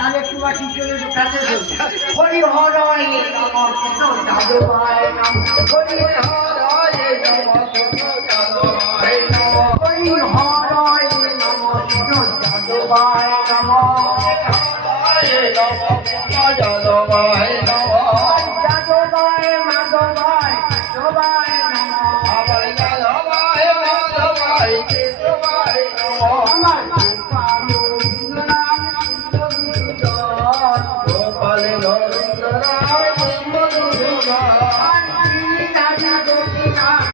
আরেকটু বাকি চলে কাছে হরি হরায় নমঃ কৃষ্ণ যাদবায় নমঃ হরি হরায় নমঃ কৃষ্ণ যাদবায় নমঃ হরি হরায় নমঃ কৃষ্ণ যাদবায় নমঃ হরায় নমঃ কৃষ্ণ যাদবায় নমঃ যাদবায় মাধবায় যাদবায় নমঃ আবার যাদবায় মাধবায় যাদবায় নমঃ আমার গোপাল গোবিন্দ রাম গোপাল গোবিন্দ রাম